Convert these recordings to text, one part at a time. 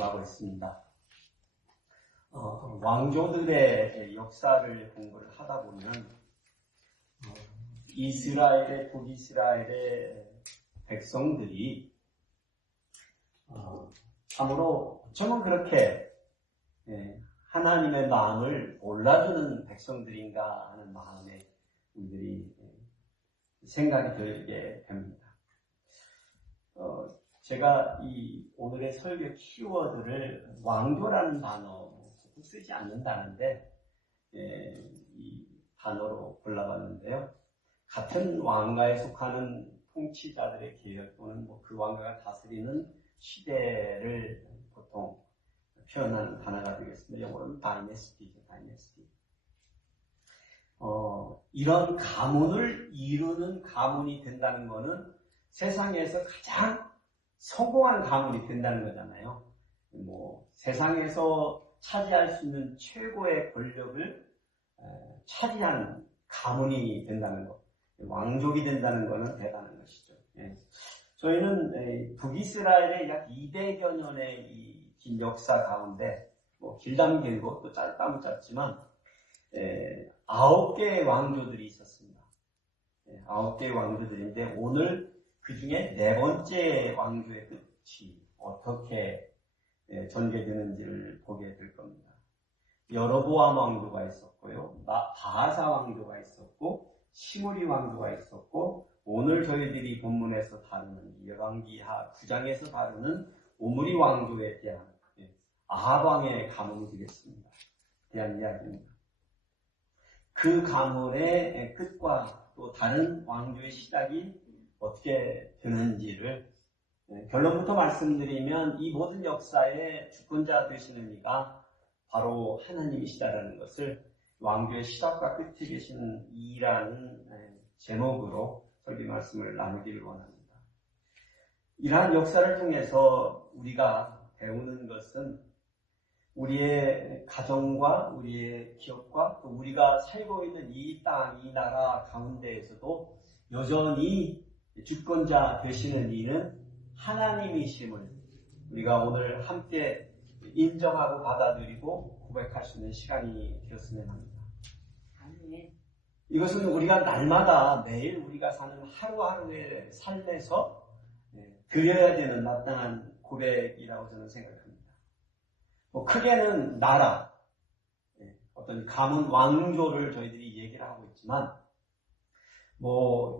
공부하고 있습니다. 왕조들의 역사를 공부를 하다 보면 이스라엘의 북이스라엘의 백성들이 참으로 어쩌면 그렇게 하나님의 마음을 몰라주는 백성들인가 하는 마음에 우리들이 생각이 들게 됩니다. 제가 이 오늘의 설교 키워드를 왕조라는 단어 쓰지 않는다는데 이 단어로 골라봤는데요. 같은 왕가에 속하는 통치자들의 계열 또는 그 왕가가 다스리는 시대를 보통 표현하는 단어가 되겠습니다. 영어로는 다이내스티죠. 다이내스티. 이런 가문을 이루는 가문이 된다는 것은 세상에서 가장 성공한 가문이 된다는 거잖아요. 세상에서 차지할 수 있는 최고의 권력을 차지한 가문이 된다는 것, 왕족이 된다는 것은 대단한 것이죠. 저희는 북이스라엘의 약 200여 년의 이 긴 역사 가운데 길다면 길고 또 짧다면 짧지만 9개의 왕조들이 있었습니다. 9개의 왕조들인데 오늘 그 중에 4번째 왕조의 끝이 어떻게 전개되는지를 보게 될 겁니다. 여로보암 왕조가 있었고요. 바하사 왕조가 있었고 시므리 왕조가 있었고 오늘 저희들이 본문에서 다루는 열왕기하 9장에서 다루는 오므리 왕조에 대한 아합 왕의 가문이 되겠습니다. 대한 이야기입니다. 그 가문의 끝과 또 다른 왕조의 시작이 어떻게 되는지를 결론부터 말씀드리면 이 모든 역사의 주권자 되시는 이가 바로 하나님이시다라는 것을 왕조의 시작과 끝에 계시는 이라는 제목으로 설교 말씀을 나누기를 원합니다. 이러한 역사를 통해서 우리가 배우는 것은 우리의 가정과 우리의 기업과 또 우리가 살고 있는 이 땅, 이 나라 가운데에서도 여전히 주권자 되시는 이는 하나님이심을 우리가 오늘 함께 인정하고 받아들이고 고백할 수 있는 시간이 되었으면 합니다. 이것은 우리가 날마다 매일 우리가 사는 하루하루의 삶에서 드려야 되는 마땅한 고백이라고 저는 생각합니다. 크게는 나라, 어떤 가문 왕조를 저희들이 얘기를 하고 있지만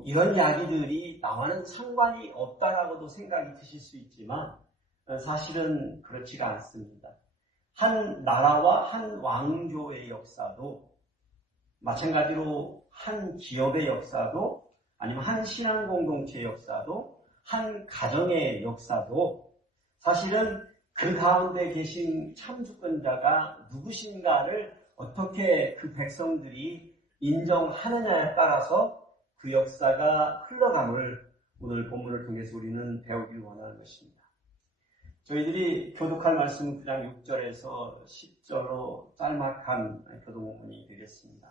이런 이야기들이 나와는 상관이 없다라고도 생각이 드실 수 있지만 사실은 그렇지가 않습니다. 한 나라와 한 왕조의 역사도 마찬가지로 한 기업의 역사도 아니면 한 신앙 공동체의 역사도 한 가정의 역사도 사실은 그 가운데 계신 참주권자가 누구신가를 어떻게 그 백성들이 인정하느냐에 따라서 그 역사가 흘러감을 오늘 본문을 통해서 우리는 배우길 원하는 것입니다. 저희들이 교독할 말씀은 9장 6절에서 10절로 짤막한 교독문이 되겠습니다.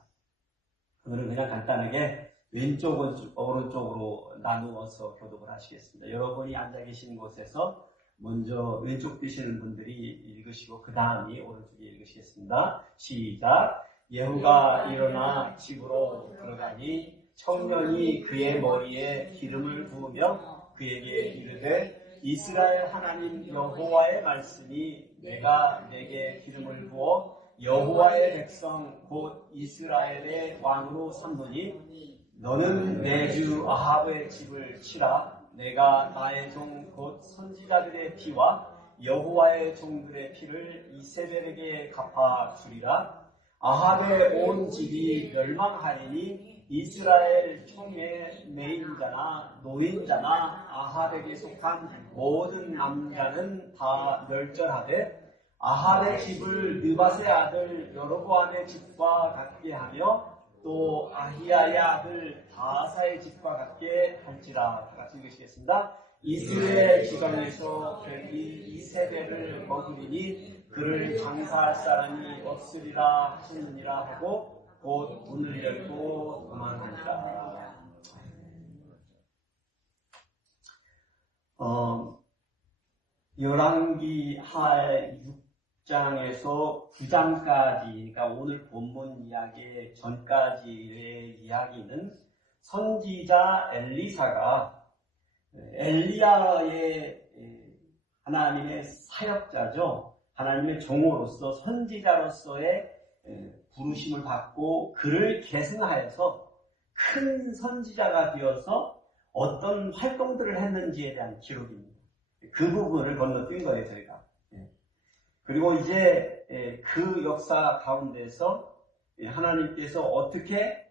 오늘은 그냥 간단하게 왼쪽 오른쪽으로 나누어서 교독을 하시겠습니다. 여러분이 앉아 계신 곳에서 먼저 왼쪽 드시는 분들이 읽으시고 그 다음이 오른쪽에 읽으시겠습니다. 시작. 예후가 일어나 집으로 들어가니 청년이 그의 머리에 기름을 부으며 그에게 이르되 이스라엘 하나님 여호와의 말씀이 내가 내게 기름을 부어 여호와의 백성 곧 이스라엘의 왕으로 삼으니 너는 내 주 아합의 집을 치라. 내가 나의 종 곧 선지자들의 피와 여호와의 종들의 피를 이세벨에게 갚아 주리라. 아합의 온 집이 멸망하리니 이스라엘 총의 매인자나 노인자나 아합에게 속한 모든 남자는 다 멸절하되 아합의 집을 느밧의 아들 여로보암의 집과 같게 하며 또 아히야의 아들 바하사의 집과 같게 할지라. 다 같이 읽으시겠습니다. 이스라엘 지방에서 별이 이세벨을 먹으리니 그를 장사할 사람이 없으리라 하시느니라 하고 곧 문을 열고 도망하니라. 열왕기 하 6장에서 9장까지, 그러니까 오늘 본문 이야기 전까지의 이야기는 선지자 엘리사가 엘리야의 하나님의 사역자죠. 하나님의 종으로서 선지자로서의 부르심을 받고 그를 계승하여서 큰 선지자가 되어서 어떤 활동들을 했는지에 대한 기록입니다. 그 부분을 건너뛴 거예요, 저희가. 그리고 이제 그 역사 가운데서 하나님께서 어떻게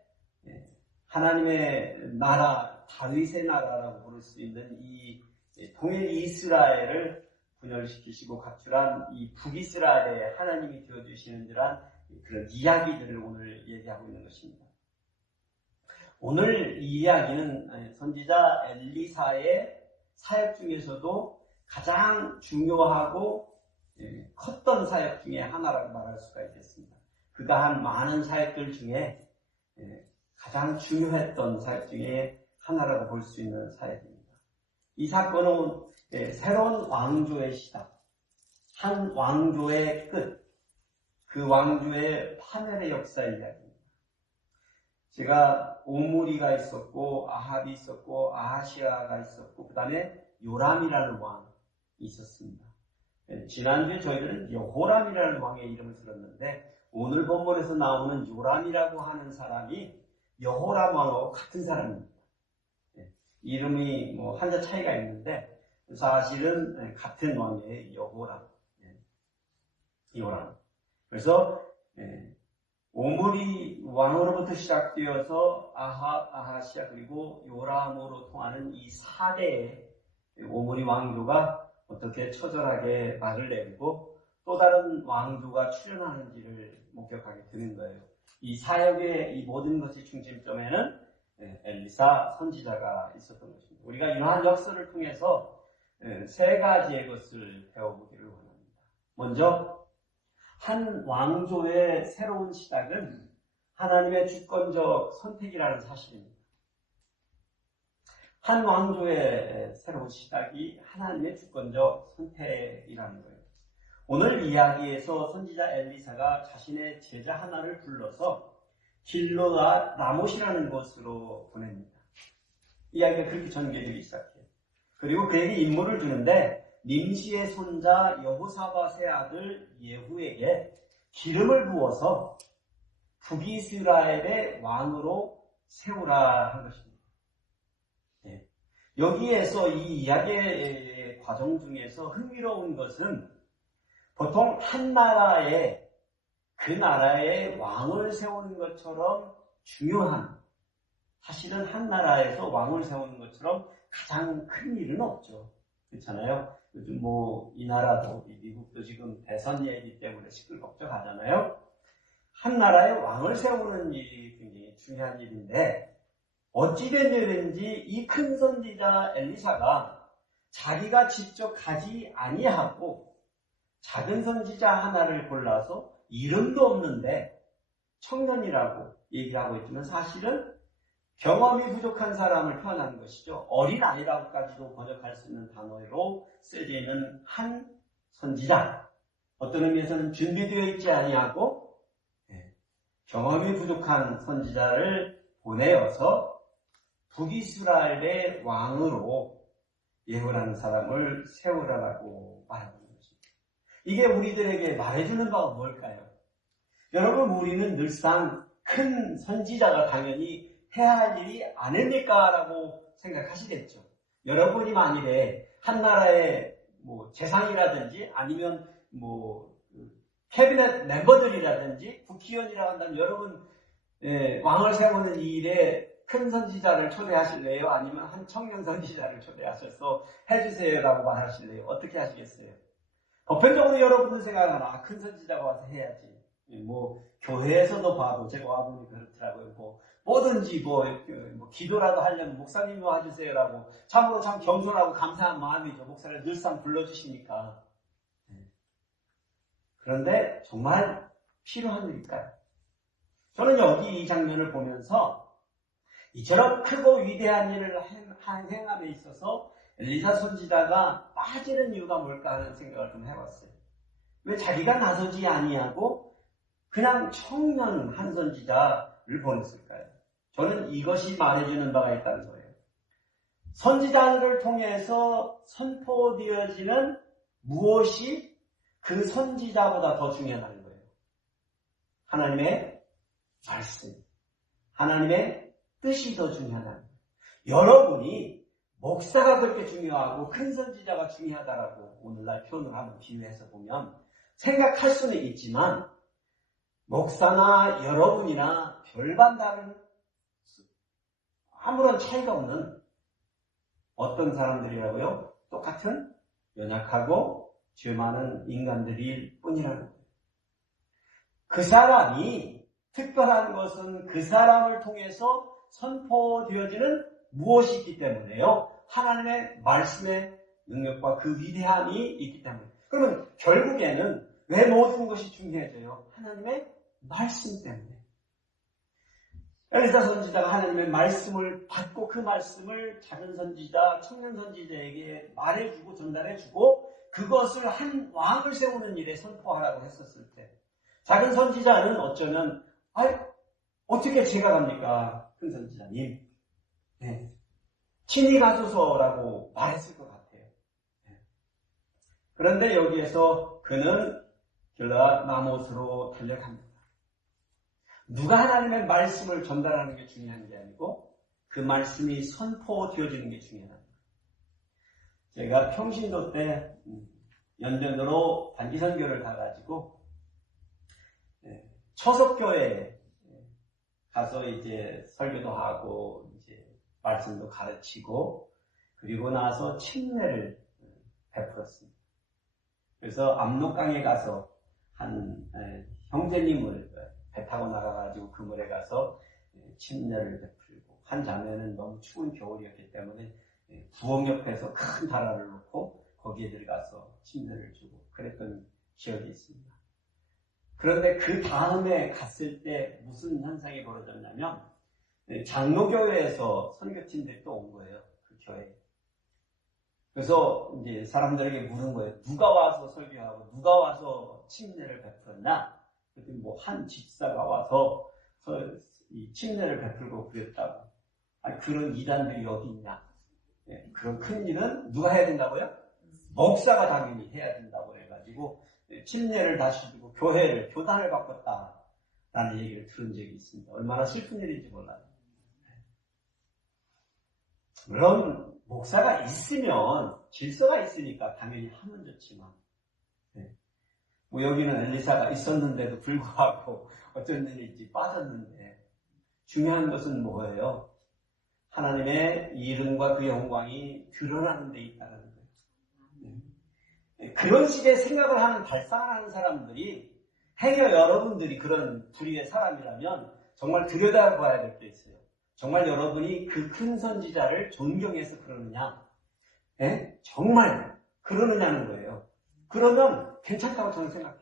하나님의 나라, 다윗의 나라라고 부를 수 있는 이 동일 이스라엘을 분열시키시고 각출한 이 북이스라엘의 하나님이 되어주시는 듯한 그런 이야기들을 오늘 얘기하고 있는 것입니다. 오늘 이 이야기는 선지자 엘리사의 사역 중에서도 가장 중요하고 컸던 사역 중에 하나라고 말할 수가 있겠습니다. 그가 한 많은 사역들 중에 가장 중요했던 사역 중에 하나라고 볼 수 있는 사역입니다. 이 사건은 새로운 왕조의 시작, 한 왕조의 끝, 그 왕조의 파멸의 역사의 이야기입니다. 제가 오므리가 있었고 아합이 있었고 아하시아가 있었고 그 다음에 요람이라는 왕이 있었습니다. 지난주에 저희들은 여호람이라는 왕의 이름을 들었는데 오늘 본문에서 나오는 요람이라고 하는 사람이 여호람 왕하고 같은 사람입니다. 이름이 한자 차이가 있는데 사실은 같은 왕이에요. 여호람. 요람. 그래서 오므리 왕으로부터 시작되어서 아하시아 그리고 요람으로 통하는 이 4대의 오므리 왕조가 어떻게 처절하게 막을 내리고 또 다른 왕조가 출현하는지를 목격하게 되는 거예요. 이 사역의 이 모든 것의 중심점에는 엘리사 선지자가 있었던 것입니다. 우리가 이러한 역사를 통해서 세 가지의 것을 배워보기를 원합니다. 먼저 한 왕조의 새로운 시작은 하나님의 주권적 선택이라는 사실입니다. 한 왕조의 새로운 시작이 하나님의 주권적 선택이라는 거예요. 오늘 이야기에서 선지자 엘리사가 자신의 제자 하나를 불러서 길르앗 라못이라는 곳으로 보냅니다. 이야기가 그렇게 전개되기 시작해요. 그리고 그에게 임무를 주는데 nim시의 손자 여호사밧의 아들 예후에게 기름을 부어서 북이스라엘의 왕으로 세우라 한 것입니다. 여기에서 이 이야기의 과정 중에서 흥미로운 것은 보통 한 나라에 그 나라의 왕을 세우는 것처럼 중요한, 사실은 한 나라에서 왕을 세우는 것처럼 가장 큰 일은 없죠. 그렇잖아요. 요즘 이 나라도, 이 미국도 지금 대선 얘기 때문에 시끌벅적하잖아요. 한 나라의 왕을 세우는 일이 굉장히 중요한 일인데, 어찌된 일인지 이 큰 선지자 엘리사가 자기가 직접 가지 아니하고 작은 선지자 하나를 골라서 이름도 없는데 청년이라고 얘기를 하고 있지만 사실은 경험이 부족한 사람을 표현하는 것이죠. 어린아이라고까지도 번역할 수 있는 단어로 쓰여져 있는 한 선지자. 어떤 의미에서는 준비되어 있지 아니하고 경험이 부족한 선지자를 보내어서 북이스라엘의 왕으로 예후라는 사람을 세우라고 말하는 것입니다. 이게 우리들에게 말해주는 바가 뭘까요? 여러분, 우리는 늘상 큰 선지자가 당연히 해야 할 일이 아닙니까? 라고 생각하시겠죠. 여러분이 만일에 한 나라의 재상이라든지 아니면 캐비넷 멤버들이라든지 국회의원이라고 한다면 여러분 왕을 세우는 이 일에 큰 선지자를 초대하실래요? 아니면 한 청년 선지자를 초대하셔서 해주세요라고 말하실래요? 어떻게 하시겠어요? 보편적으로 여러분들 생각하나 큰 선지자가 와서 해야지. 교회에서도 봐도 제가 와보니 그렇더라고요. 뭐든지 기도라도 하려면 목사님이 와주세요라고 참으로 참 겸손하고 감사한 마음이죠. 목사를 늘상 불러주시니까. 그런데 정말 필요한 일일까요? 저는 여기 이 장면을 보면서 이처럼 크고 위대한 일을 행함에 있어서 엘리사 선지자가 빠지는 이유가 뭘까 하는 생각을 좀 해봤어요. 왜 자기가 나서지 아니하고 그냥 청년 한 선지자를 보냈을까요? 저는 이것이 말해주는 바가 있다는 거예요. 선지자를 통해서 선포되어지는 무엇이 그 선지자보다 더 중요하다는 거예요. 하나님의 말씀, 하나님의 뜻이 더 중요하다는 거예요. 여러분이 목사가 그렇게 중요하고 큰 선지자가 중요하다라고 오늘날 표현을 한번 비유해서 보면 생각할 수는 있지만 목사나 여러분이나 별반 다른 아무런 차이가 없는 어떤 사람들이라고요? 똑같은 연약하고 죄 많은 인간들일 뿐이라는 거예요. 그 사람이 특별한 것은 그 사람을 통해서 선포되어지는 무엇이 있기 때문에요. 하나님의 말씀의 능력과 그 위대함이 있기 때문에. 그러면 결국에는 왜 모든 것이 중요해져요? 하나님의 말씀 때문에. 엘리사 선지자가 하나님의 말씀을 받고 그 말씀을 작은 선지자, 청년 선지자에게 말해주고 전달해주고 그것을 한 왕을 세우는 일에 선포하라고 했었을 때 작은 선지자는 어쩌면 어떻게 제가 갑니까? 큰 선지자님. 네. 친히 가소서라고 말했을 것 같아요. 네. 그런데 여기에서 그는 길르앗 라못으로 달려갑니다. 누가 하나님의 말씀을 전달하는 게 중요한 게 아니고 그 말씀이 선포되어지는 게 중요하다. 제가 평신도 때 연변으로 단기선교를 가가지고 처석교회에 가서 이제 설교도 하고 이제 말씀도 가르치고 그리고 나서 침례를 베풀었습니다. 그래서 압록강에 가서 한 형제님을 배 타고 나가가지고 그물에 가서 침례를 베풀고 한 자매는 너무 추운 겨울이었기 때문에 부엌 옆에서 큰 다라를 놓고 거기에 들어가서 침례를 주고 그랬던 기억이 있습니다. 그런데 그 다음에 갔을 때 무슨 현상이 벌어졌냐면 장로교회에서 선교팀들이 또 온 거예요. 그 교회에. 그래서 이제 사람들에게 물은 거예요. 누가 와서 설교하고 누가 와서 침례를 베풀었나? 그랬더니 뭐 한 집사가 와서 이 침례를 베풀고 그랬다고. 아니 그런 이단들이 어디 있냐? 그런 큰 일은 누가 해야 된다고요? 목사가 당연히 해야 된다고 해가지고 침례를 다시 주고 교단을 바꿨다라는 얘기를 들은 적이 있습니다. 얼마나 슬픈 일인지 몰라요. 물론 목사가 있으면 질서가 있으니까 당연히 하면 좋지만 뭐 여기는 엘리사가 있었는데도 불구하고 어쩐 일인지 빠졌는데 중요한 것은 뭐예요? 하나님의 이름과 그 영광이 드러나는 데 있다는 거예요. 그런 식의 생각을 하는 발상을 하는 사람들이 행여 여러분들이 그런 부류의 사람이라면 정말 들여다봐야 될 게 있어요. 정말 여러분이 그 큰 선지자를 존경해서 그러느냐? 정말 그러느냐는 거예요. 그러면 괜찮다고 저는 생각해요.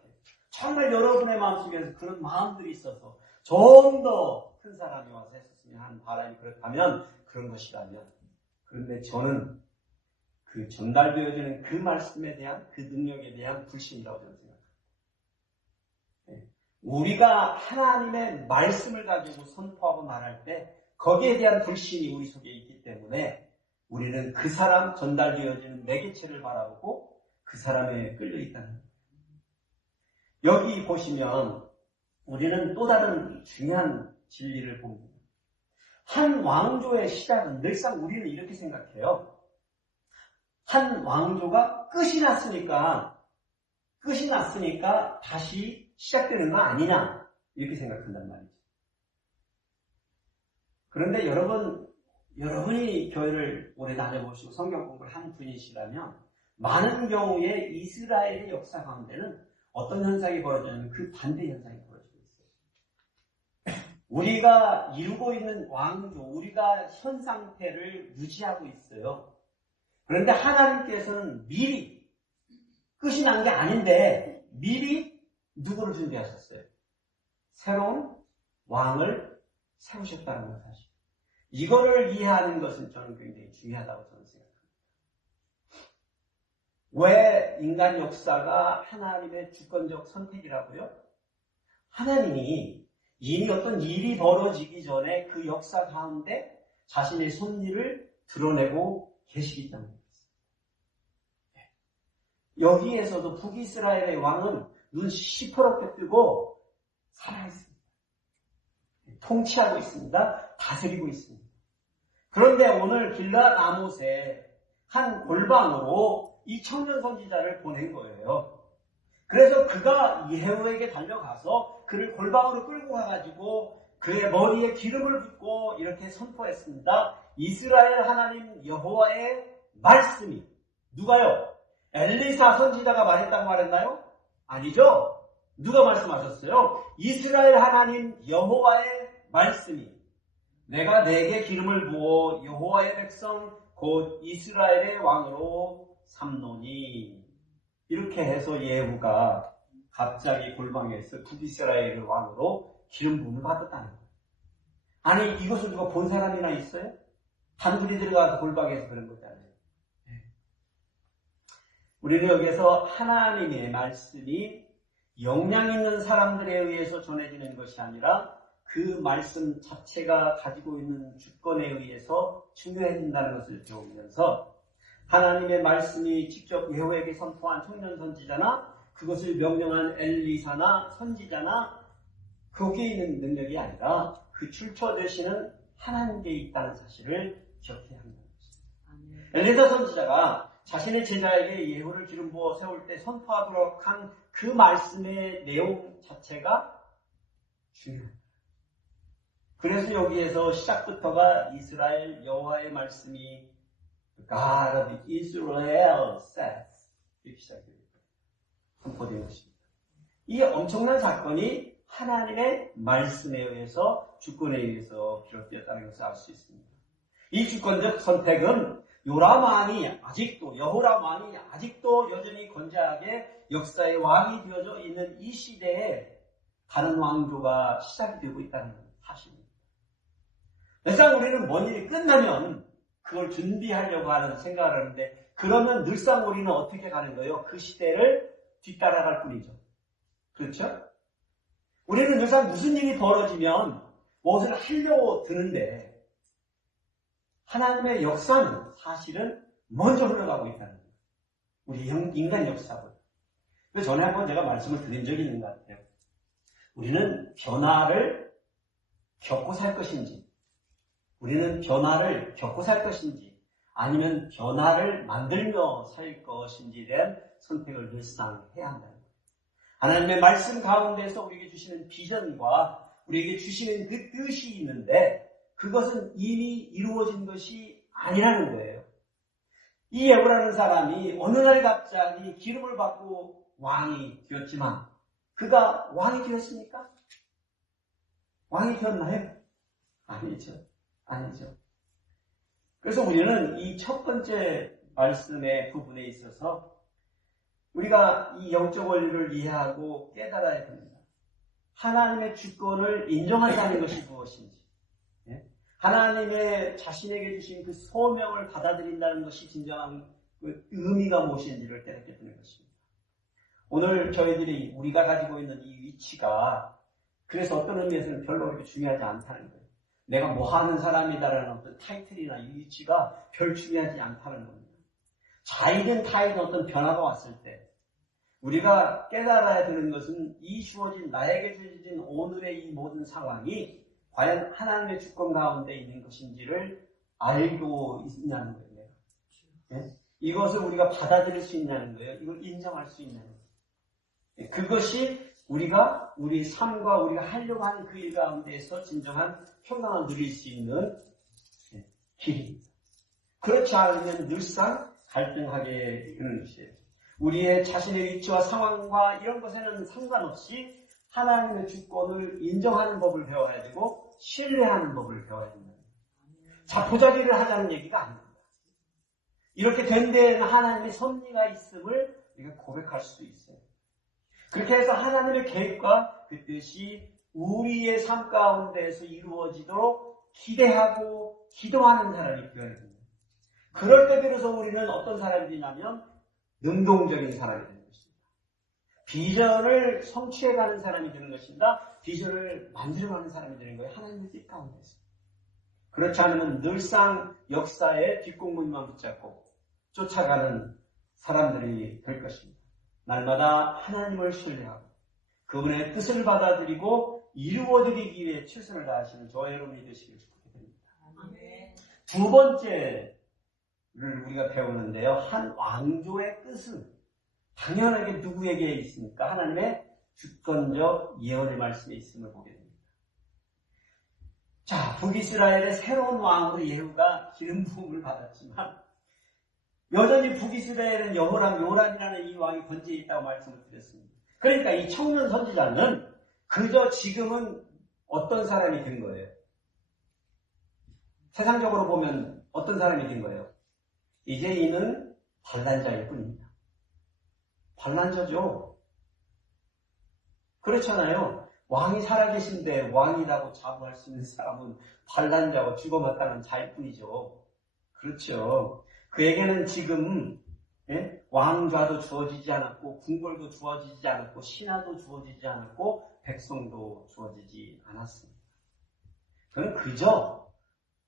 정말 여러분의 마음속에서 그런 마음들이 있어서 좀 더 큰 사람이 와서 했었으면 하는 바람이 그렇다면 그런 것이라면 그런데 저는 그 전달되어지는 그 말씀에 대한 그 능력에 대한 불신이라고 저는 생각합니다. 우리가 하나님의 말씀을 가지고 선포하고 말할 때 거기에 대한 불신이 우리 속에 있기 때문에 우리는 그 사람 전달되어지는 매개체를 바라보고 그 사람에 끌려 있다는 거예요. 여기 보시면 우리는 또 다른 중요한 진리를 봅니다. 한 왕조의 시작은 늘상 우리는 이렇게 생각해요. 한 왕조가 끝이 났으니까 다시 시작되는 거 아니냐 이렇게 생각한단 말이죠. 그런데 여러분이 교회를 오래 다녀보시고 성경 공부를 한 분이시라면 많은 경우에 이스라엘의 역사 가운데는 어떤 현상이 벌어지냐면 그 반대 현상이 벌어지고 있어요. 우리가 이루고 있는 왕조, 우리가 현 상태를 유지하고 있어요. 그런데 하나님께서는 미리 끝이 난 게 아닌데 미리 누구를 준비하셨어요? 새로운 왕을 세우셨다는 것 사실. 이거를 이해하는 것은 저는 굉장히 중요하다고 저는 생각합니다. 왜 인간 역사가 하나님의 주권적 선택이라고요? 하나님이 이미 어떤 일이 벌어지기 전에 그 역사 가운데 자신의 섭리를 드러내고 계시기 때문입니다. 여기에서도 북이스라엘의 왕은 눈 시퍼렇게 뜨고 살아있습니다. 통치하고 있습니다. 다스리고 있습니다. 그런데 오늘 길앗 아못의 한 골방으로 이 청년 선지자를 보낸 거예요. 그래서 그가 예후에게 달려가서 그를 골방으로 끌고 가가지고 그의 머리에 기름을 붓고 이렇게 선포했습니다. 이스라엘 하나님 여호와의 말씀이. 누가요? 엘리사 선지자가 말했다고 말했나요? 아니죠. 누가 말씀하셨어요? 이스라엘 하나님 여호와의 말씀이 내가 내게 기름을 부어 여호와의 백성 곧 이스라엘의 왕으로 삼노니. 이렇게 해서 예후가 갑자기 골방에서 북이스라엘의 왕으로 기름 부음을 받았다는 거예요. 아니 이것을 누가 본 사람이나 있어요? 단둘이 들어가서 골방에서 그런 거잖아요. 우리는 여기서 하나님의 말씀이 영향 있는 사람들에 의해서 전해지는 것이 아니라 그 말씀 자체가 가지고 있는 주권에 의해서 중요해진다는 것을 배우면서 하나님의 말씀이 직접 예후에게 선포한 청년 선지자나 그것을 명령한 엘리사나 선지자나 거기에 있는 능력이 아니라 그 출처되시는 하나님께 있다는 사실을 기억해야 한다는 것입니다. 엘리사 선지자가 자신의 제자에게 예후를 기름 부어 세울 때 선포하도록 한 그 말씀의 내용 자체가 중요합니다. 그래서 여기에서 시작부터가 이스라엘 여호와의 말씀이 God of Israel says 이렇게 시작됩니다. 선포된 것입니다. 이 엄청난 사건이 하나님의 말씀에 의해서 주권에 의해서 비롯되었다는 것을 알 수 있습니다. 이 주권적 선택은 요람 왕이 아직도 여호람 왕이 아직도 여전히 건재하게 역사의 왕이 되어져 있는 이 시대에 다른 왕조가 시작이 되고 있다는 사실입니다. 늘상 우리는 뭔 일이 끝나면 그걸 준비하려고 하는 생각을 하는데 그러면 늘상 우리는 어떻게 가는 거예요? 그 시대를 뒤따라갈 뿐이죠. 그렇죠? 우리는 늘상 무슨 일이 벌어지면 무엇을 하려고 드는데 하나님의 역사는 사실은 먼저 흘러가고 있다는 거예요. 우리 인간 역사보다. 그래서 전에 한번 제가 말씀을 드린 적이 있는 것 같아요. 우리는 변화를 겪고 살 것인지 우리는 변화를 겪고 살 것인지 아니면 변화를 만들며 살 것인지에 대한 선택을 늘상 해야 한다는 거예요. 하나님의 말씀 가운데서 우리에게 주시는 비전과 우리에게 주시는 그 뜻이 있는데 그것은 이미 이루어진 것이 아니라는 거예요. 이 예후라는 사람이 어느 날 갑자기 기름을 받고 왕이 되었지만 그가 왕이 되었습니까? 왕이 되었나요? 아니죠. 아니죠. 그래서 우리는 이 첫 번째 말씀의 부분에 있어서 우리가 이 영적 원리를 이해하고 깨달아야 됩니다. 하나님의 주권을 인정한다는 것이 무엇인지 하나님의 자신에게 주신 그 소명을 받아들인다는 것이 진정한 그 의미가 무엇인지를 깨닫게 되는 것입니다. 오늘 저희들이 우리가 가지고 있는 이 위치가 그래서 어떤 의미에서는 별로 그렇게 중요하지 않다는 거예요. 내가 뭐 하는 사람이다라는 어떤 타이틀이나 이 위치가 별 중요하지 않다는 겁니다. 자이든 타이든 어떤 변화가 왔을 때 우리가 깨달아야 되는 것은 이 주어진 나에게 주어진 오늘의 이 모든 상황이 과연 하나님의 주권 가운데 있는 것인지를 알고 있냐는 거예요. 네? 이것을 우리가 받아들일 수 있냐는 거예요. 이걸 인정할 수 있냐는 거예요. 네? 그것이 우리가 우리 삶과 우리가 하려고 하는 그 일 가운데에서 진정한 평강을 누릴 수 있는 길입니다. 그렇지 않으면 늘상 갈등하게 되는 것이에요. 우리의 자신의 위치와 상황과 이런 것에는 상관없이 하나님의 주권을 인정하는 법을 배워야 되고 신뢰하는 법을 배워야 된다. 자포자기를 하자는 얘기가 아닙니다. 이렇게 된 데에는 하나님의 섭리가 있음을 우리가 고백할 수도 있어요. 그렇게 해서 하나님의 계획과 그 뜻이 우리의 삶 가운데에서 이루어지도록 기대하고 기도하는 사람이 되어야 됩니다. 그럴 때 비로소 우리는 어떤 사람이 되냐면 능동적인 사람이 되는 것입니다. 비전을 성취해가는 사람이 되는 것입니다. 비전을 만들어가는 사람이 되는 거예요. 하나님의 뜻 가운데서. 그렇지 않으면 늘상 역사의 뒷공문만 붙잡고 쫓아가는 사람들이 될 것입니다. 날마다 하나님을 신뢰하고 그분의 뜻을 받아들이고 이루어드리기 위해 최선을 다하시는 저와 여러분이 되시길 축복드립니다. 두 번째를 우리가 배우는데요. 한 왕조의 뜻은 당연하게 누구에게 있습니까? 하나님의 주권적 예언의 말씀에 있음을 보게 됩니다. 자, 북이스라엘의 새로운 왕으로 예후가 기름 부음을 받았지만 여전히 북이스라엘은 요람이라는 이 왕이 건재해 있다고 말씀을 드렸습니다. 그러니까 이 청년 선지자는 그저 지금은 어떤 사람이 된 거예요? 세상적으로 보면 어떤 사람이 된 거예요? 이제 이는 반란자일 뿐입니다. 반란자죠. 그렇잖아요. 왕이 살아계신데 왕이라고 자부할 수 있는 사람은 반란자고 죽어마땅한 자일 뿐이죠. 그렇죠. 그에게는 지금 왕좌도 주어지지 않았고 궁궐도 주어지지 않았고 신하도 주어지지 않았고 백성도 주어지지 않았습니다. 그는 그저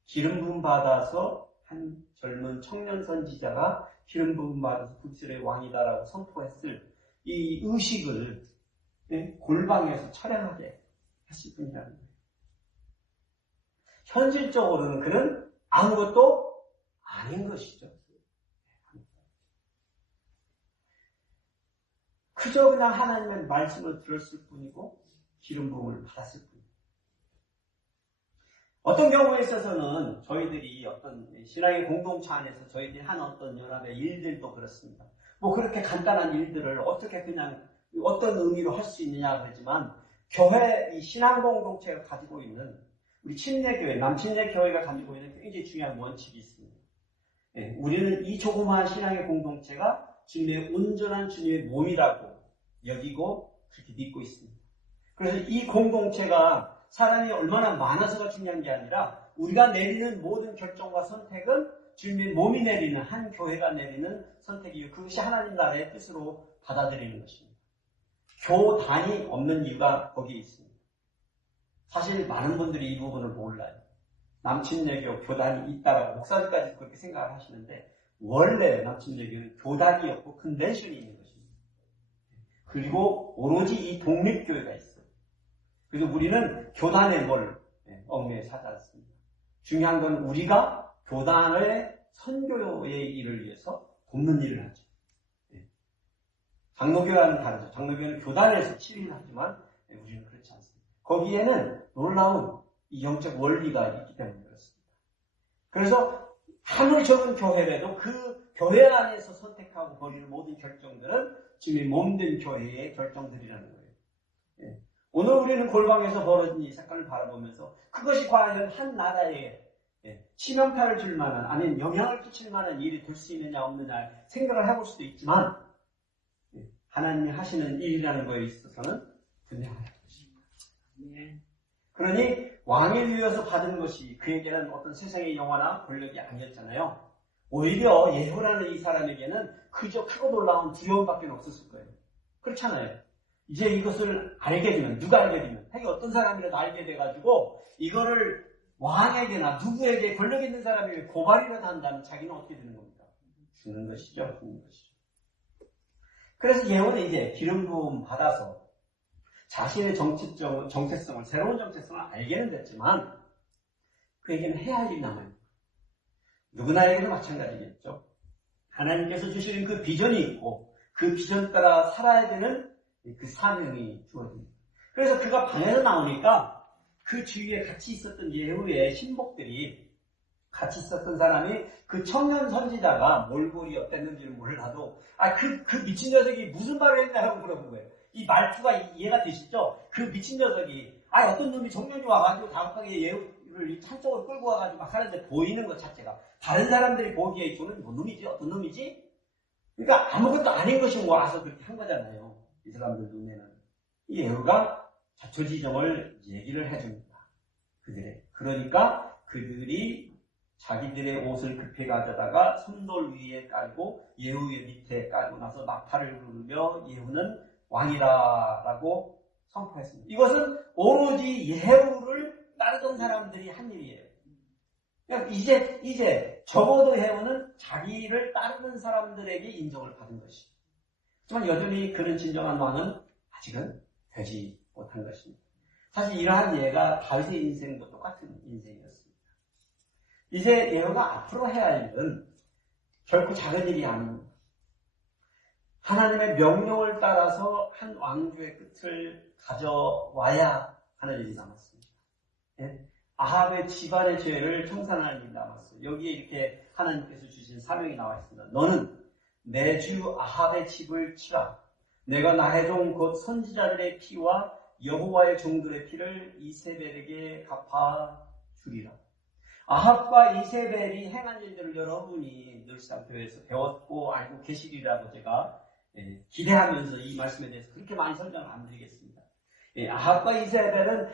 기름 부음 받아서 한 젊은 청년 선지자가 기름 부음 받아서 북이스라엘 왕이다라고 선포했을 이 의식을 골방에서 촬영하게 했을 뿐이라는 거예요. 현실적으로는 그는 아무것도 아닌 것이죠. 그저 그냥 하나님의 말씀을 들었을 뿐이고 기름 부음을 받았을 뿐입니다. 어떤 경우에 있어서는 저희들이 어떤 신앙의 공동체 안에서 저희들이 한 어떤 연합의 일들도 그렇습니다. 뭐 그렇게 간단한 일들을 어떻게 그냥 어떤 의미로 할 수 있느냐 그러지만 교회, 이 신앙 공동체가 가지고 있는 우리 침례교회, 남침례교회가 가지고 있는 굉장히 중요한 원칙이 있습니다. 우리는 이 조그마한 신앙의 공동체가 주님의 온전한 주님의 몸이라고 여기고 그렇게 믿고 있습니다. 그래서 이 공동체가 사람이 얼마나 많아서가 중요한 게 아니라 우리가 내리는 모든 결정과 선택은 주님의 몸이 내리는 한 교회가 내리는 선택이고 그것이 하나님 나라의 뜻으로 받아들이는 것입니다. 교단이 없는 이유가 거기에 있습니다. 사실 많은 분들이 이 부분을 몰라요. 남침례교 교단이 있다라고 목사님까지 그렇게 생각을 하시는데 원래 남침례교는 교단이 없고 컨벤션이 있는 것입니다. 그리고 오로지 이 독립교회가 있어요. 그래서 우리는 교단의 뭘 얽매여 사지 않습니다. 중요한 건 우리가 교단의 선교의 일을 위해서 돕는 일을 하죠. 장로교와는 다르죠. 장로교는 교단에서 치료를 하지만 우리는 그렇지 않습니다. 거기에는 놀라운 이 영적 원리가 있기 때문에 그렇습니다. 그래서 아무리 적은 교회라도 그 교회 안에서 선택하고 벌이는 모든 결정들은 주님의 몸된 교회의 결정들이라는 거예요. 오늘 우리는 골방에서 벌어진 이 사건을 바라보면서 그것이 과연 한 나라에 치명타를 줄 만한 아니면 영향을 끼칠 만한 일이 될 수 있느냐 없느냐 생각을 해볼 수도 있지만 하나님이 하시는 일이라는 거에 있어서는 분명한 것입니다. 그러니 왕을 위해서 받은 것이 그에게는 어떤 세상의 영화나 권력이 아니었잖아요. 오히려 예후라는 이 사람에게는 그저 크고 놀라운 두려움밖에 없었을 거예요. 그렇잖아요. 이제 이것을 알게 되면 누가 알게 되면 하긴 어떤 사람이라도 알게 돼가지고 이거를 왕에게나 누구에게 권력 있는 사람에게 고발이라도 한다면 자기는 어떻게 되는 겁니까? 죽는 것이죠. 죽는 것이죠. 그래서 예후는 이제 기름 부음 받아서 자신의 정체성을, 새로운 정체성을 알게는 됐지만 그에게는 해야 할 일이 남아요. 누구나에게도 마찬가지겠죠. 하나님께서 주시는 그 비전이 있고 그 비전 따라 살아야 되는 그 사명이 주어집니다. 그래서 그가 방에서 나오니까 그 주위에 같이 있었던 예후의 신복들이 같이 있었던 사람이 그 청년 선지자가 몰골이 어땠는지는 몰라도 그 미친 녀석이 무슨 말을 했냐고 물어본 거예요. 이 말투가 이해가 되시죠? 그 미친 녀석이 어떤 놈이 정년이 와가지고 다급하게 예후를 한쪽으로 끌고 와가지고 막 하는데 보이는 것 자체가 다른 사람들이 보기에 이거는 뭔 놈이지? 어떤 놈이지? 그러니까 아무것도 아닌 것이 와서 그렇게 한 거잖아요. 이 사람들 눈에는. 이 예후가 자초지종을 얘기를 해줍니다. 그러니까 그들이 자기들의 옷을 급히 가져다가 손돌 위에 깔고 예후의 밑에 깔고 나서 나팔을 부르며 예후는 왕이다라고 선포했습니다. 이것은 오로지 예후를 따르던 사람들이 한 일이에요. 그러니까 이제 적어도 예후는 자기를 따르는 사람들에게 인정을 받은 것이죠. 하지만 여전히 그런 진정한 왕은 아직은 되지 못한 것입니다. 사실 이러한 예가 다윗의 인생도 똑같은 인생이었습니다. 이제 예후가 앞으로 해야 할 일은 결코 작은 일이 아닙니다. 하나님의 명령을 따라서 한 왕조의 끝을 가져와야 하는 일이 남았습니다. 예? 아합의 집안의 죄를 청산하는 일이 남았어요. 여기에 이렇게 하나님께서 주신 사명이 나와 있습니다. 너는 내 주 아합의 집을 치라. 내가 나의 종 곧 선지자들의 피와 여호와의 종들의 피를 이세벨에게 갚아주리라. 아합과 이세벨이 행한 일들을 여러분이 늘상 교회에서 배웠고 알고 계시리라고 제가 기대하면서 이 말씀에 대해서 그렇게 많이 설명을 안 드리겠습니다. 아합과 이세벨은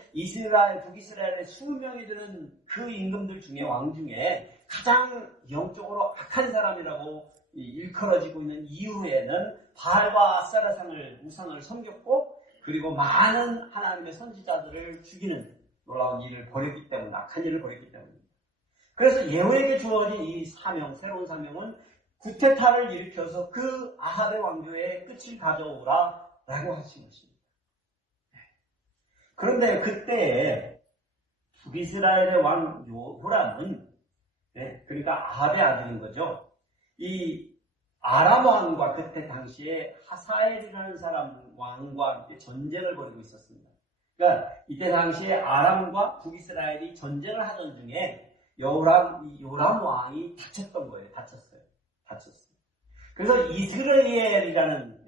북이스라엘의 20명이 되는 그 임금들 중에 왕 중에 가장 영적으로 악한 사람이라고 일컬어지고 있는 이후에는 바알과 아세라상을 우상을 섬겼고 그리고 많은 하나님의 선지자들을 죽이는 놀라운 일을 벌였기 때문에 악한 일을 벌였기 때문입니다. 그래서 예후에게 주어진 이 사명, 새로운 사명은 구테타를 일으켜서 그 아합의 왕조의 끝을 가져오라 라고 하신 것입니다. 그런데 그때 북이스라엘의 왕 요호람은 그러니까 아합의 아들인 거죠. 이 아람 왕과 그때 당시에 하사엘이라는 사람 왕과 함께 전쟁을 벌이고 있었습니다. 그러니까 이때 당시에 아람과 북이스라엘이 전쟁을 하던 중에 요람 왕이 다쳤던 거예요. 다쳤어요. 그래서 이스르엘이라는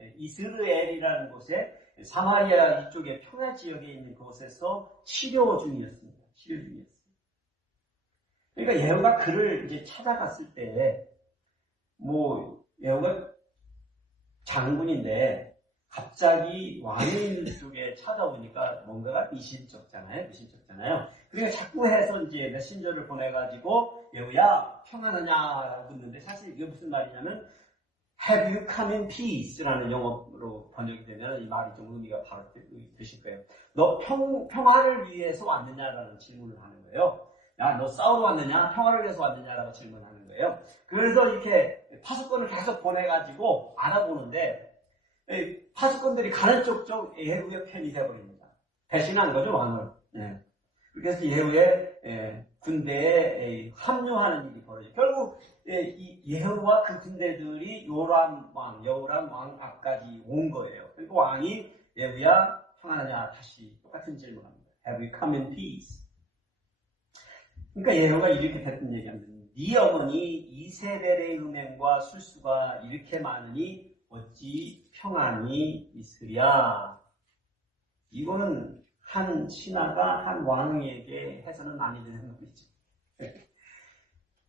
곳에 사마리아 이쪽에 평야 지역에 있는 곳에서 치료 중이었습니다. 그러니까 예후가 그를 이제 찾아갔을 때, 예후가 장군인데, 갑자기 왕인 쪽에 찾아오니까 뭔가가 미신쩍잖아요. 그러니까 자꾸 해서 이제 메신저를 보내가지고, 예후야, 평안하냐라고 묻는데, 사실 이게 무슨 말이냐면, Have you come in peace? 라는 영어로 번역이 되면 이 말이 좀 의미가 바로 되실 거예요. 너 평화를 위해서 왔느냐라는 질문을 하는 거예요. 야, 너 싸우러 왔느냐? 평화를 위해서 왔느냐라고 질문하는 거예요. 그래서 이렇게 파수꾼을 계속 보내가지고 알아보는데 파수꾼들이 가는 쪽쪽 예후의 편이 되어버립니다. 배신한 거죠, 왕을. 그래서 예후의 군대에 합류하는 일이 벌어져요. 결국 예후와 그 군대들이 여호람 왕 앞까지 온 거예요. 그리고 왕이 예후야 평안하냐 다시 똑같은 질문합니다. Have you come in peace? 그러니까 예후가 이렇게 했던 얘기합니다. 네 어머니 이세벨의 음행과 술수가 이렇게 많으니 어찌 평안이 있으랴. 이거는 한 신하가 한 왕에게 해서는 아니 되는 말이죠.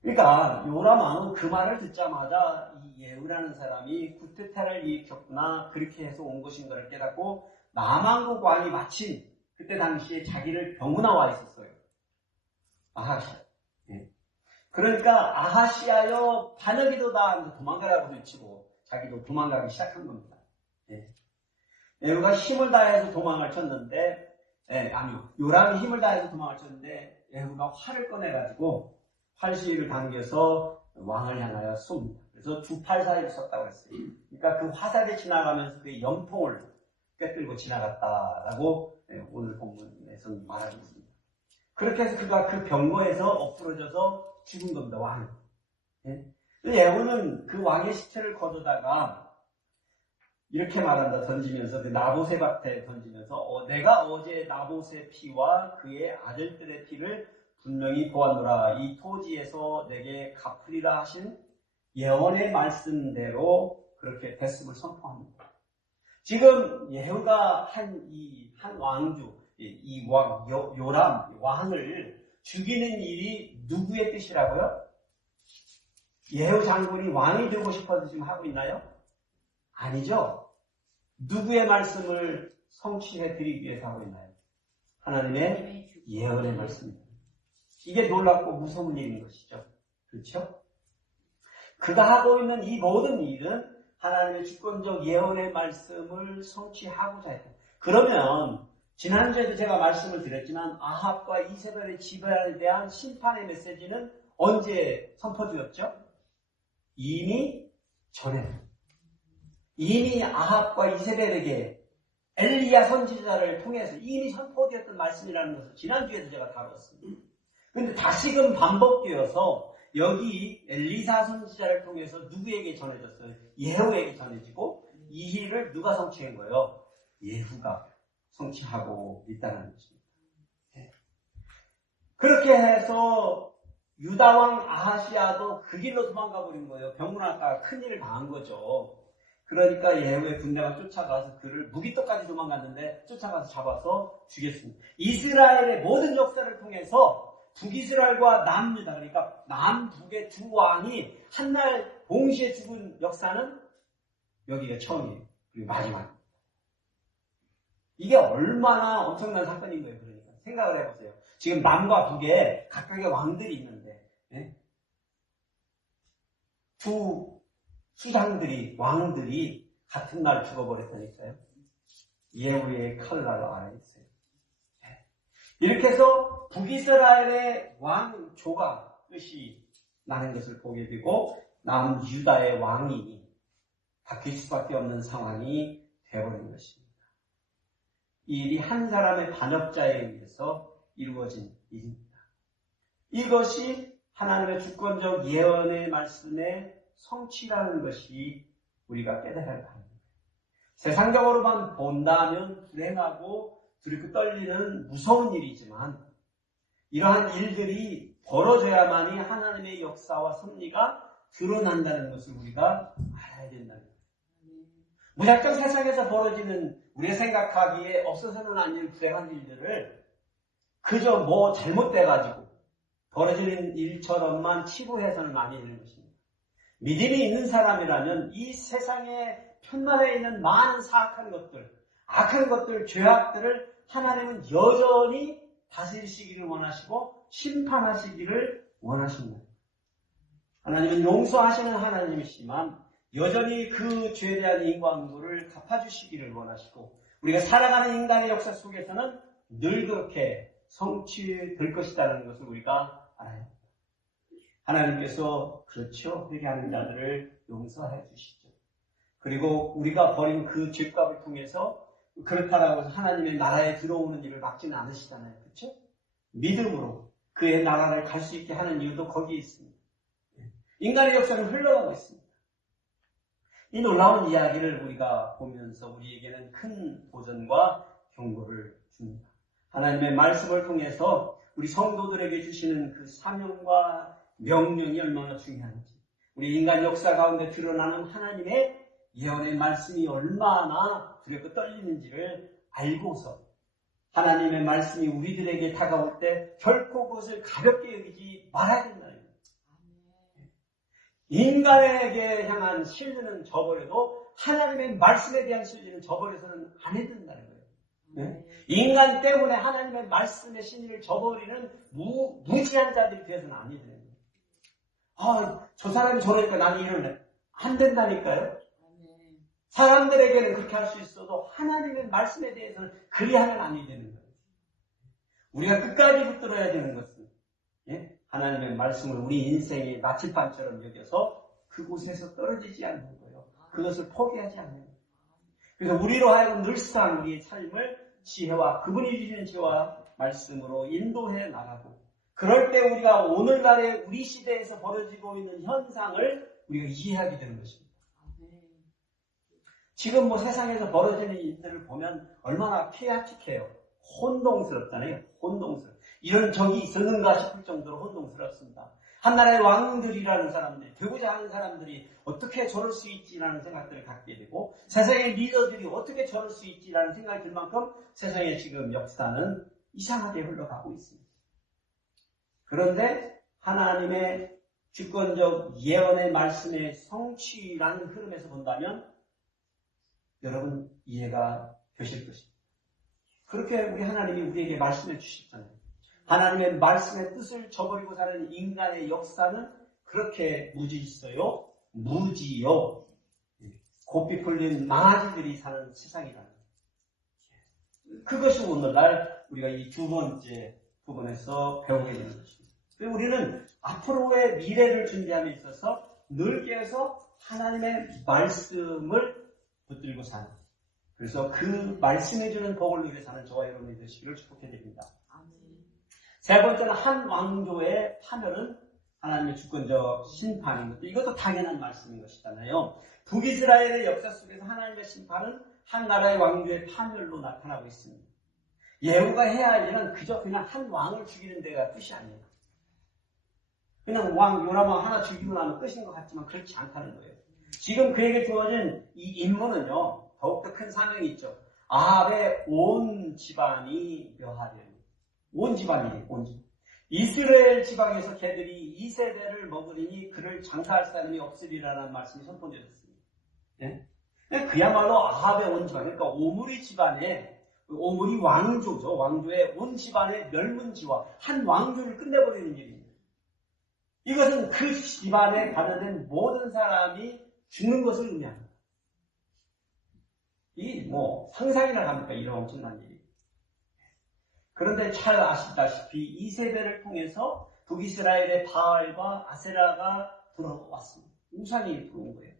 그러니까 요람 왕은 그 말을 듣자마자 이 예후라는 사람이 구테타를 일으켰구나 그렇게 해서 온 것인가를 깨닫고 남왕국 왕이 마침 그때 당시에 자기를 병문하와 있었어요. 아하시아. 그러니까 아하시아여 반역이도다 도망가라고 외치고 자기도 도망가기 시작한 겁니다. 예후가 힘을 다해서 도망을 쳤는데 요람이 힘을 다해서 도망을 쳤는데 예후가 활을 꺼내가지고 활시위를 당겨서 왕을 향하여 쏩니다. 그래서 두 팔 사이를 썼다고 했어요. 그러니까 그 화살이 지나가면서 그 염통을 꿰뚫고 지나갔다라고 오늘 본문에서 말하고 있습니다. 그렇게 해서 그가 그 병거에서 엎부러져서 죽은 겁니다. 왕은. 예후는 그 왕의 시체를 거두다가 이렇게 말한다. 던지면서 그 나봇의 밭에 던지면서 내가 어제 나봇의 피와 그의 아들들의 피를 분명히 보았노라. 이 토지에서 내게 갚으리라 하신 예언의 말씀대로 그렇게 됐음을 선포합니다. 지금 예후가 한 왕주 요람 왕을 죽이는 일이 누구의 뜻이라고요? 예후 장군이 왕이 되고 싶어서 지금 하고 있나요? 아니죠. 누구의 말씀을 성취해 드리기 위해서 하고 있나요? 하나님의 예언의 말씀입니다. 이게 놀랍고 무서운 일인 것이죠. 그렇죠? 그가 하고 있는 이 모든 일은 하나님의 주권적 예언의 말씀을 성취하고자 했다. 그러면 지난주에도 제가 말씀을 드렸지만 아합과 이세벨의 집안에 대한 심판의 메시지는 언제 선포되었죠? 이미 전에. 이미 아합과 이세벨에게 엘리야 선지자를 통해서 이미 선포되었던 말씀이라는 것을 지난주에도 제가 다뤘습니다. 그런데 다시금 반복되어서 여기 엘리사 선지자를 통해서 누구에게 전해졌어요? 예후에게 전해지고 이 일을 누가 성취한 거예요? 예후가 성취하고 있다는 것입니다. 네. 그렇게 해서 유다왕 아하시아도 그 길로 도망가 버린 거예요. 병문안가가 큰일을 당한 거죠. 그러니까 예후의 군대가 쫓아가서 그를 무기토까지 도망갔는데 쫓아가서 잡아서 죽였습니다. 이스라엘의 모든 역사를 통해서 북이스라엘과 남유다, 그러니까 남북의 두 왕이 한날 동시에 죽은 역사는 여기가 처음이에요. 그리고 마지막. 이게 얼마나 엄청난 사건인 거예요. 그러니까 생각을 해보세요. 지금 남과 북에 각각의 왕들이 있는데, 예? 두 수장들이, 왕들이 같은 날 죽어버렸다니까요. 예후의 칼날 아래 있어요. 이렇게 해서 북이스라엘의 왕조가 끝이 나는 것을 보게 되고 남유다의 왕이 바뀔 수밖에 없는 상황이 되어버린 것입니다. 이 일이 한 사람의 반역자에 의해서 이루어진 일입니다. 이것이 하나님의 주권적 예언의 말씀의 성취라는 것이 우리가 깨달아야 합니다. 세상적으로만 본다면 불행하고 두렵고 떨리는 무서운 일이지만 이러한 일들이 벌어져야만이 하나님의 역사와 섭리가 드러난다는 것을 우리가 알아야 된다는 거예요. 무작정 세상에서 벌어지는 우리가 생각하기에 없어서는 안 될 불행한 일들을 그저 뭐 잘못돼가지고 벌어지는 일처럼만 치부해서는 아니 되는 것입니다. 믿음이 있는 사람이라면 이 세상에 편만에 있는 많은 사악한 것들, 악한 것들, 죄악들을 하나님은 여전히 다스리시기를 원하시고 심판하시기를 원하십니다. 하나님은 용서하시는 하나님이시지만 여전히 그 죄에 대한 인과응보를 갚아주시기를 원하시고 우리가 살아가는 인간의 역사 속에서는 늘 그렇게 성취될 것이라는 것을 우리가 알아야 합니다. 하나님께서 그렇죠. 회개하는 자들을 용서해 주시죠. 그리고 우리가 벌인 그 죄값을 통해서 그렇다라고 해서 하나님의 나라에 들어오는 일을 막지는 않으시잖아요. 그렇죠? 믿음으로 그의 나라를 갈 수 있게 하는 이유도 거기에 있습니다. 인간의 역사는 흘러가고 있습니다. 이 놀라운 이야기를 우리가 보면서 우리에게는 큰 도전과 경고를 줍니다. 하나님의 말씀을 통해서 우리 성도들에게 주시는 그 사명과 명령이 얼마나 중요한지, 우리 인간 역사 가운데 드러나는 하나님의 예언의 말씀이 얼마나 두렵고 떨리는지를 알고서 하나님의 말씀이 우리들에게 다가올 때 결코 그것을 가볍게 여기지 말아야 된다는 거예요. 인간에게 향한 신뢰는 저버려도 하나님의 말씀에 대한 신뢰는 저버려서는 안 해야 된다는 거예요. 네? 인간 때문에 하나님의 말씀의 신뢰를 저버리는 무지한 자들이 되어서는 안 해야 되는 거예요. 저 사람이 저러니까 나는 이럴래. 안 된다니까요. 사람들에게는 그렇게 할 수 있어도 하나님의 말씀에 대해서는 그리하면 안 되는 거예요. 우리가 끝까지 붙들어야 되는 것은 하나님의 말씀을 우리 인생의 나침반처럼 여겨서 그곳에서 떨어지지 않는 거예요. 그것을 포기하지 않는 거예요. 그래서 우리로 하여금 늘상 우리의 삶을 지혜와 그분이 주시는 지혜와 말씀으로 인도해 나가고 그럴 때 우리가 오늘날의 우리 시대에서 벌어지고 있는 현상을 우리가 이해하게 되는 것입니다. 지금 뭐 세상에서 벌어지는 일들을 보면 얼마나 케아틱해요. 혼동스럽잖아요. 혼동스럽. 이런 적이 있었는가 싶을 정도로 혼동스럽습니다. 한나라의 왕들이라는 사람들이, 되고자 하는 사람들이 어떻게 저럴 수 있지라는 생각들을 갖게 되고 세상의 리더들이 어떻게 저럴 수 있지라는 생각이 들 만큼 세상의 지금 역사는 이상하게 흘러가고 있습니다. 그런데 하나님의 주권적 예언의 말씀의 성취라는 흐름에서 본다면 여러분 이해가 되실 것입니다. 그렇게 우리 하나님이 우리에게 말씀해 주셨잖아요. 하나님의 말씀의 뜻을 저버리고 사는 인간의 역사는 그렇게 무지 있어요? 무지요. 고삐 풀린 망아지들이 사는 세상이라는 거예요. 그것이 오늘날 우리가 이 두 번째 부분에서 배우게 되는 것입니다. 우리는 앞으로의 미래를 준비함에 있어서 늘 깨어서 하나님의 말씀을 붙들고 사는, 그래서 그 말씀해 주는 복을 누리게 사는 저와 여러분이 되시기를 축복해 드립니다. 세 번째는 한 왕조의 파멸은 하나님의 주권적 심판인 것도, 이것도 당연한 말씀인 것이잖아요. 북이스라엘의 역사 속에서 하나님의 심판은 한 나라의 왕조의 파멸로 나타나고 있습니다. 예후가 해야 할 일은 그저 그냥 한 왕을 죽이는 데가 끝이 아니에요. 그냥 왕 요람 왕 하나 죽이고 나면 끝인 것 같지만 그렇지 않다는 거예요. 지금 그에게 주어진 이 임무는요, 더욱더 큰 사명이 있죠. 아합의 온 집안이 멸하리니. 온 집안이에요. 온 집안. 이스라엘 지방에서 개들이 이 세대를 먹으리니 그를 장사할 사람이 없으리라는 말씀이 선포되었습니다. 예? 그야말로 아합의 온 집안, 그러니까 오므리 집안의, 오므리 왕조죠. 왕조의 온 집안의 멸문지와 한 왕조를 끝내버리는 일입니다. 이것은 그 집안에 관련된 모든 사람이 죽는 것을 의미합니다. 이 상상이나 합니까? 이런 엄청난 일이. 그런데 잘 아시다시피 이 세대를 통해서 북이스라엘의 바알과 아세라가 들어왔습니다. 우상이 들어온 거예요.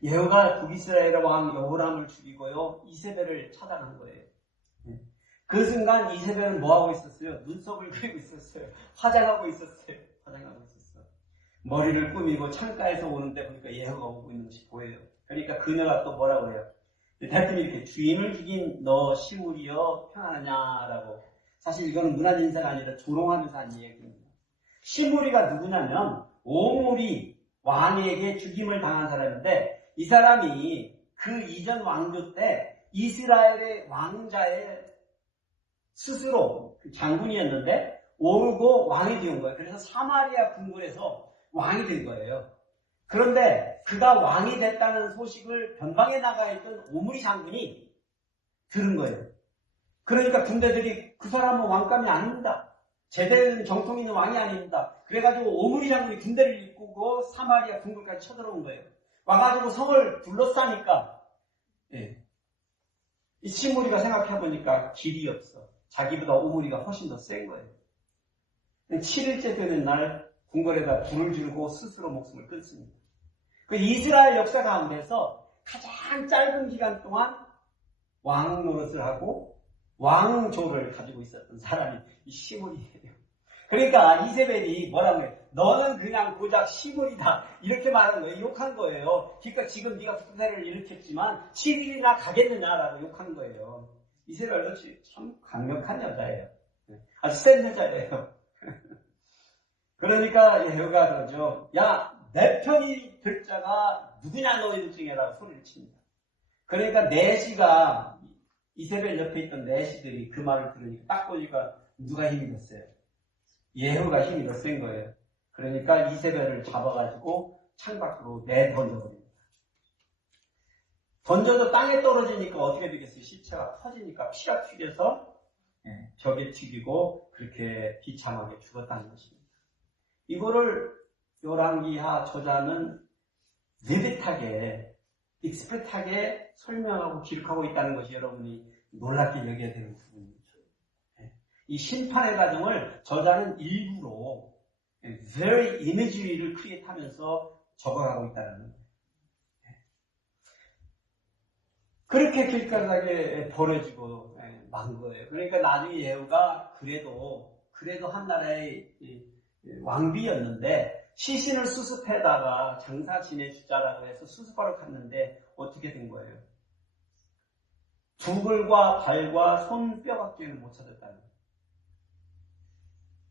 예후가 북이스라엘의 왕 여호람을 죽이고요, 이세벨을 찾아간 거예요. 그 순간 이세벨은 뭐하고 있었어요? 눈썹을 그리고 있었어요. 화장하고 있었어요. 머리를 꾸미고 창가에서 오는데 보니까 예후가 오고 있는 것이 보여요. 그러니까 그녀가 또 뭐라고 해요? 대뜸 이렇게 주인을 죽인 너 시므리여 평안하냐라고. 사실 이거는 문안 인사가 아니라 조롱하면서 한 얘기입니다. 시므리가 누구냐면 오므리 왕에게 죽임을 당한 사람인데, 이 사람이 그 이전 왕조 때 이스라엘의 왕자의 스스로 장군이었는데 오르고 왕이 된 거예요. 그래서 사마리아 궁궐에서 왕이 된 거예요. 그런데 그가 왕이 됐다는 소식을 변방에 나가 있던 오므리 장군이 들은 거예요. 그러니까 군대들이 그 사람은 왕감이 아닙니다. 제대로 정통 있는 왕이 아닙니다. 그래가지고 오므리 장군이 군대를 이끌고 사마리아 궁궐까지 쳐들어온 거예요. 와가지고 성을 둘러싸니까 이 시므리가 생각해보니까 길이 없어. 자기보다 오므리가 훨씬 더 센 거예요. 7일째 되는 날 궁궐에다 불을 지르고 스스로 목숨을 끊습니다. 그 이스라엘 역사 가운데서 가장 짧은 기간 동안 왕 노릇을 하고 왕조를 가지고 있었던 사람이 이 시므리예요. 그러니까 이세벨이 뭐라고 해요? 너는 그냥 고작 시므리다, 이렇게 말한 거예요. 욕한 거예요. 그러니까 지금 네가 부패를 일으켰지만 7일이나 가겠느냐라고 욕한 거예요. 이세벨도 참 강력한 여자예요. 아주 센 여자예요. 그러니까 예후가 그러죠. 야, 내 편이 될 자가 누구냐 너희들 중에라고 소리를 칩니다. 그러니까 내시가, 이세벨 옆에 있던 내시들이 그 말을 들으니까 딱 보니까 누가 힘이 됐어요? 예후가 힘이 더 센 거예요. 그러니까 이세벨을 잡아가지고 창밖으로 내던져버립니다. 던져도 땅에 떨어지니까 어떻게 되겠어요? 시체가 터지니까 피가 튀겨서 벽에 튀기고 그렇게 비참하게 죽었다는 것입니다. 이거를 열왕기하 저자는 리빗하게, 익스프레트하게 설명하고 기록하고 있다는 것이 여러분이 놀랍게 여겨야 되는 부분이죠. 이 심판의 과정을 저자는 일부러 very imagery를 크리에이트하면서 적어가고 있다는 거예요. 그렇게 길가닥에 벌어지고 만 거예요. 그러니까 나중에 예후가 그래도 한 나라의 왕비였는데 시신을 수습해다가 장사 지내주자라고 해서 수습하러 갔는데 어떻게 된 거예요? 두글과 발과 손뼈밖에는 못 찾았다는 거예요.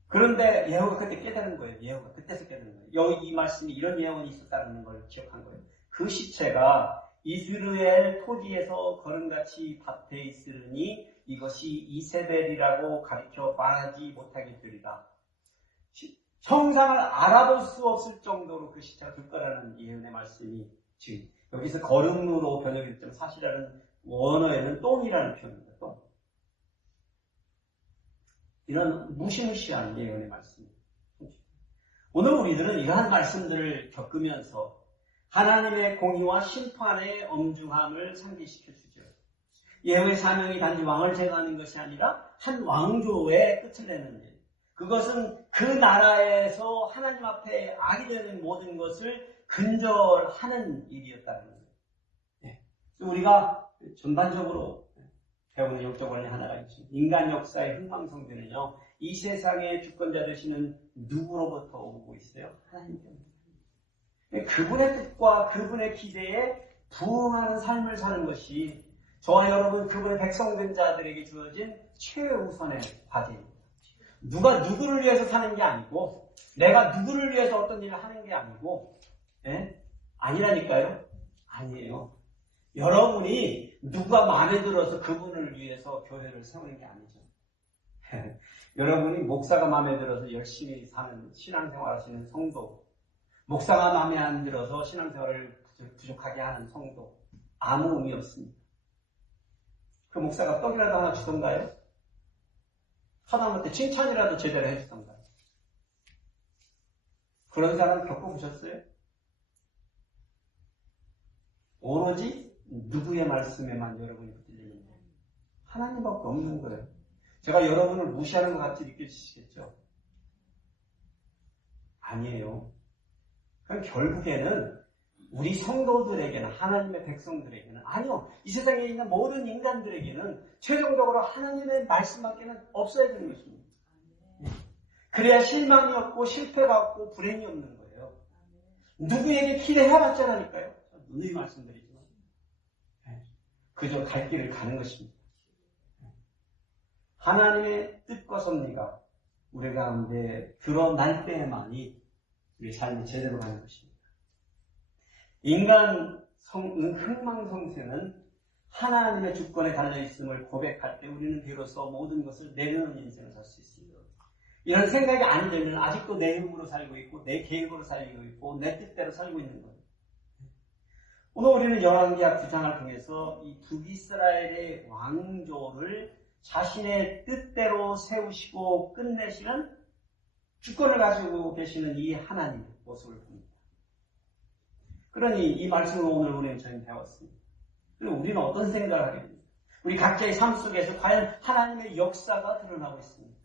그런데 예후가 그때 깨달은 거예요. 예후가 그때서 깨달은 거예요. 여기 이 말씀이 이런 예언이 있었다는 걸 기억한 거예요. 그 시체가 이스라엘 토지에서 거름같이 밭에 있으니 이것이 이세벨이라고 가르쳐 말하지 못하게 되리라. 형상을 알아볼 수 없을 정도로 그 시체가 될 거라는 예언의 말씀이 지금 여기서 거름으로 번역이 됐지만 사실은 원어에는 똥이라는 표현입니다. 똥. 이런 무시무시한 예언의 말씀입니다. 오늘 우리들은 이러한 말씀들을 겪으면서 하나님의 공의와 심판의 엄중함을 상기시켜 주죠. 예후의 사명이 단지 왕을 제거하는 것이 아니라 한 왕조의 끝을 내는 일. 그것은 그 나라에서 하나님 앞에 악이 되는 모든 것을 근절하는 일이었다는 거예요. 네. 우리가 전반적으로 배우는 역적 원리 하나가 있습니다. 인간 역사의 흥망성쇠는요, 이 세상의 주권자 되시는 누구로부터 오고 있어요? 하나님께로부터. 그분의 뜻과 그분의 기대에 부응하는 삶을 사는 것이 저와 여러분 그분의 백성된 자들에게 주어진 최우선의 과제입니다. 누가 누구를 위해서 사는 게 아니고, 내가 누구를 위해서 어떤 일을 하는 게 아니고, 아니라니까요? 아니에요. 여러분이 누가 마음에 들어서 그분을 위해서 교회를 세우는 게 아니죠. 여러분이 목사가 마음에 들어서 열심히 사는 신앙생활 하시는 성도, 목사가 마음에 안 들어서 신앙생활을 부족하게 하는 성도, 아무 의미 없습니다. 그 목사가 떡이라도 하나 주던가요? 하다못해 칭찬이라도 제대로 해주던가요? 그런 사람 겪어보셨어요? 오로지 누구의 말씀에만 여러분이 붙들리는데 하나님밖에 없는 거예요. 제가 여러분을 무시하는 것 같이 느껴지시겠죠? 아니에요. 그럼 결국에는 우리 성도들에게는, 하나님의 백성들에게는, 아니요, 이 세상에 있는 모든 인간들에게는 최종적으로 하나님의 말씀밖에는 없어야 되는 것입니다. 그래야 실망이 없고 실패가 없고 불행이 없는 거예요. 누구에게 기대해봤자라니까요. 누누이 말씀드리지만 그저 갈 길을 가는 것입니다. 하나님의 뜻과 섭리가 우리 가운데 드러날 때에만이 우리 삶이 제대로 가는 것입니다. 인간 흥망성쇠는 하나님의 주권에 달려있음을 고백할 때 우리는 비로소 모든 것을 내려놓은 인생을 살 수 있습니다. 이런 생각이 안 되면 아직도 내 힘으로 살고 있고 내 계획으로 살고 있고 내 뜻대로 살고 있는 거예요. 오늘 우리는 열왕기하 9장을 통해서 이 북이스라엘의 왕조를 자신의 뜻대로 세우시고 끝내시는 주권을 가지고 계시는 이 하나님의 모습을 봅니다. 그러니 이 말씀을 오늘 우리는 저희는 배웠습니다. 그리고 우리는 어떤 생각을 하게 됩니까? 우리 각자의 삶 속에서 과연 하나님의 역사가 드러나고 있습니다.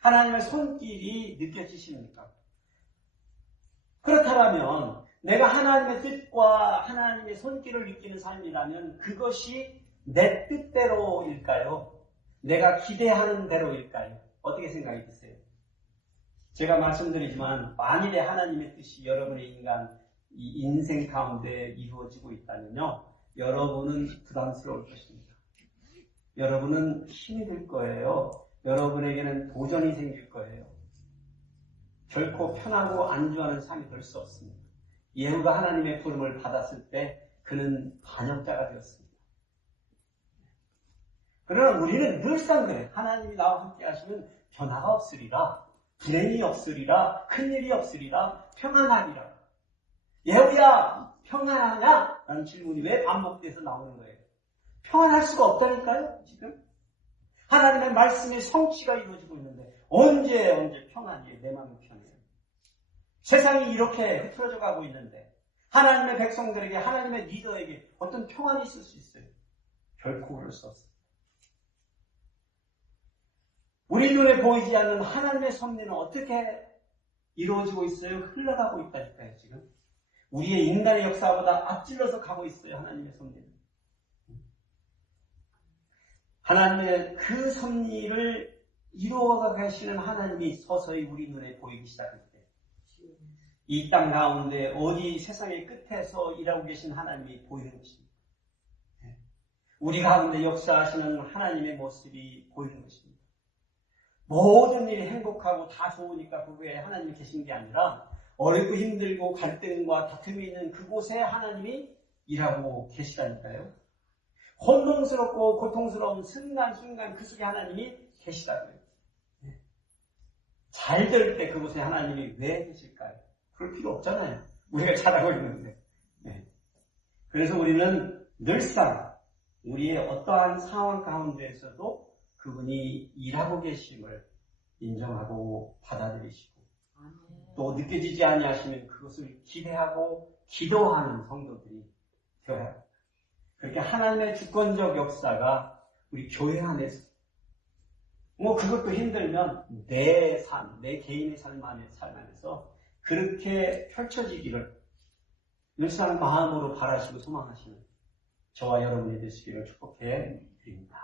하나님의 손길이 느껴지십니까? 그렇다면 내가 하나님의 뜻과 하나님의 손길을 느끼는 삶이라면 그것이 내 뜻대로일까요? 내가 기대하는 대로일까요? 어떻게 생각이 드세요? 제가 말씀드리지만 만일에 하나님의 뜻이 여러분의 이 인생 가운데 이루어지고 있다면요, 여러분은 부담스러울 것입니다. 여러분은 힘이 들 거예요. 여러분에게는 도전이 생길 거예요. 결코 편하고 안주하는 삶이 될 수 없습니다. 예후가 하나님의 부름을 받았을 때 그는 반역자가 되었습니다. 그러나 우리는 늘상 그래. 하나님이 나와 함께 하시면 변화가 없으리라, 불행이 없으리라, 큰일이 없으리라, 평안하리라. 예후야, 평안하냐? 라는 질문이 왜 반복돼서 나오는 거예요? 평안할 수가 없다니까요, 지금? 하나님의 말씀의 성취가 이루어지고 있는데 언제 평안이에요? 내 마음이 편해요. 세상이 이렇게 흐트러져 가고 있는데 하나님의 백성들에게, 하나님의 리더에게 어떤 평안이 있을 수 있어요? 결코 그럴 수 없습니다. 우리 눈에 보이지 않는 하나님의 섭리는 어떻게 이루어지고 있어요? 흘러가고 있다니까요, 지금. 우리의 인간의 역사보다 앞질러서 가고 있어요, 하나님의 섭리는. 하나님의 그 섭리를 이루어가 계시는 하나님이 서서히 우리 눈에 보이기 시작할 때, 이 땅 가운데 어디 세상의 끝에서 일하고 계신 하나님이 보이는 것입니다. 우리 가운데 역사하시는 하나님의 모습이 보이는 것입니다. 모든 일이 행복하고 다 좋으니까 그곳에 하나님이 계신 게 아니라 어렵고 힘들고 갈등과 다툼이 있는 그곳에 하나님이 일하고 계시다니까요. 혼동스럽고 고통스러운 순간순간 그 속에 하나님이 계시다고요. 잘 될 때 그곳에 하나님이 왜 계실까요? 그럴 필요 없잖아요. 우리가 잘하고 있는데. 그래서 우리는 늘상 우리의 어떠한 상황 가운데에서도 그분이 일하고 계심을 인정하고 받아들이시고 또 느껴지지 아니하시면 그것을 기대하고 기도하는 성도들이 되어야 합니다. 그렇게 하나님의 주권적 역사가 우리 교회 안에서 그것도 힘들면 내 삶, 내 개인의 삶 안에서 그렇게 펼쳐지기를 늘상 마음으로 바라시고 소망하시는 저와 여러분이 되시기를 축복해 드립니다.